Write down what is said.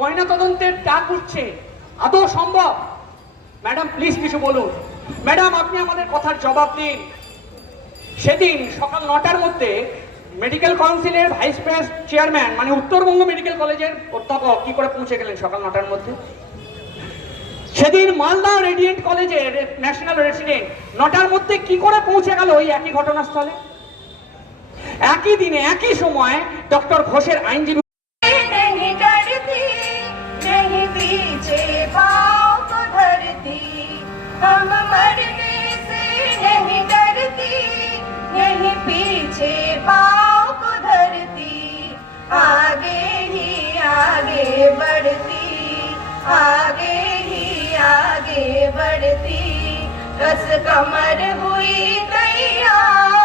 ময়না তদন্তের ডাক উঠছে, আদৌ সম্ভব? ম্যাডাম প্লিজ কিছু বলুন। ম্যাডাম আপনি আমাদের কথার জবাব দিন। সেদিন সকাল 9টার মধ্যে মেডিকেল কাউন্সিলের ভাইস চেয়ারম্যান মানে উত্তরবঙ্গ মেডিকেল কলেজের অধ্যাপক কি করে পৌঁছে গেলেন সকাল 9টার মধ্যে? সেদিন মালদা রেডিয়েন্ট কলেজের ন্যাশনাল রেসিডেন্ট 9টার মধ্যে কি করে পৌঁছে গেল ওই একই ঘটনাস্থলে? একই দিনে একই সময় ডক্টর ঘোষের আইনজীবী आगे बढ़ती कस कमर हुई तैयार।